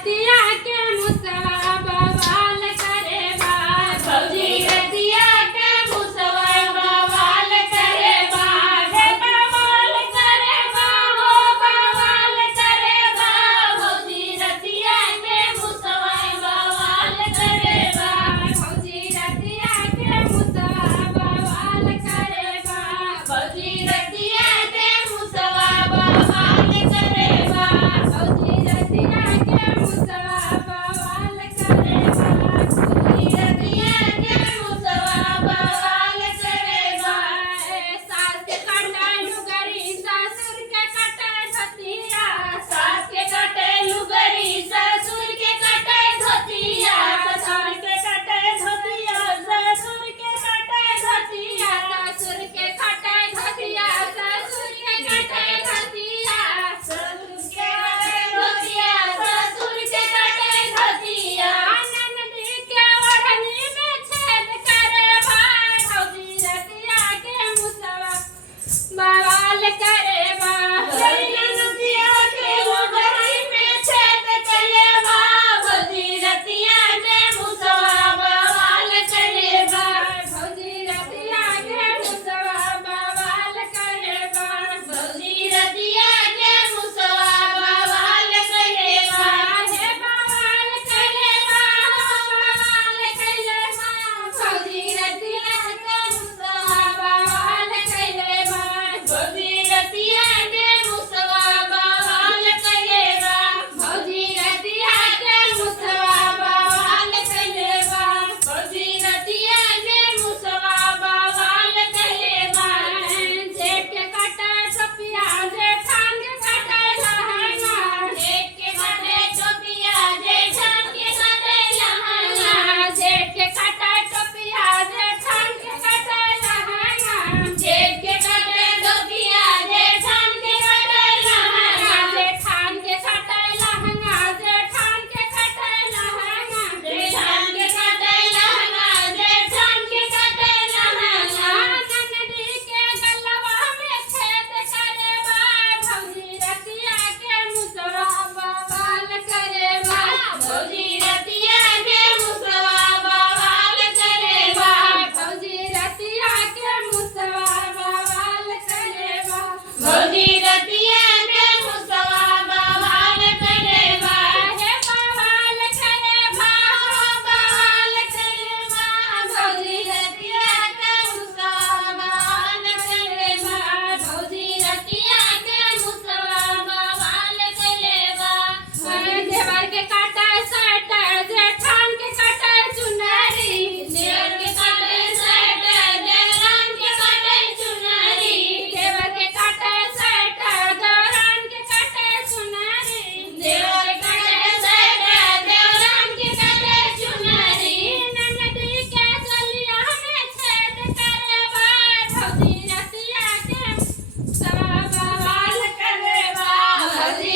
रतिया के मुसवा बवाल करे बा भौजी रतिया के मुसवा बवाल करे बा हे बवाल करे बा हो बवाल करे बा भौजी रतिया के मुसवा बवाल करे बा भौजी रतिया के मुसवा बवाल करे बा भौजी रतिया के मुसवा बवाल करे बा भौजी रतिया के मुसवा बवाल करे बा भौजी रतिया के मुसवा बवाल करे बा सास के काटे लुगरी ससुर के काटे धोतिया सास के काटे लुगरी ससुर के काटे धोतिया ससुर के काटे धोतिया ससुर के काटे धोतिया ससुर के काटे धोतिया ससुर के काटे धोतिया ससुर के काटे धोतिया ससुर के काटे धोतिया ननदी के ओढ़नी में छेद करे बा भौजी रतिया के मुसवा बवाल करे बा ननदिया के ओढ़नी में छेद करे बा भौजी रतिया के मुसवा बवाल करे बा भौजी रतिया के मुसवा बवाल करे बा भौजी रतिया के मुसवा बवाल करे बा हे बवाल करे बा बवाल करे बा भौजी रतिया के मुसवा बवाल करे बा भौजी रतिया के मुसवा बवाल करे बा भौजी रतिया के मुसवा बवाल करे बा भौजी रतिया के मुसवा बवाल करे बा जेठ के काटे टोपिया जेठान के काटे लहंगा जेठ के काटे टोपिया जेठान के काटे लहंगा जेठ के काटे टोपिया जेठान के काटे लहंगा जेठ के काटे टोपिया जेठान के काटे लहंगा जेठान के काटे लहंगा जेठान के काटे लहंगा जेठान के काटे लहंगा जेठान के काटे लहंगा ननदी के गलवा में छेद करे बा भौजी रतिया के मुसवा बवाल करे बा भौजी रतिया के मुसवा बवाल करे बा भौजी रतिया के मुसवा बवाल करे बा भौजी रतिया के मुसवा बवाल करे बा हे बवाल करे बा हो बवाल करे बा भौजी रतिया के मुसवा बवाल करे बा भौजी रतिया के मुसवा बवाल करे बा देवर के काटे स्वेटर जेठान के काटे चुनरी देवर के काटे स्वेटर देवरान के काटे चुनरी देवर के काटे स्वेटर देवरान के काटे चुनरी देवर के काटे स्वेटर देवरान के काटे चुनरी ननदी के गलिया में छेद करे बा भौजी रतिया के मुसवा बवाल करे बा भौजी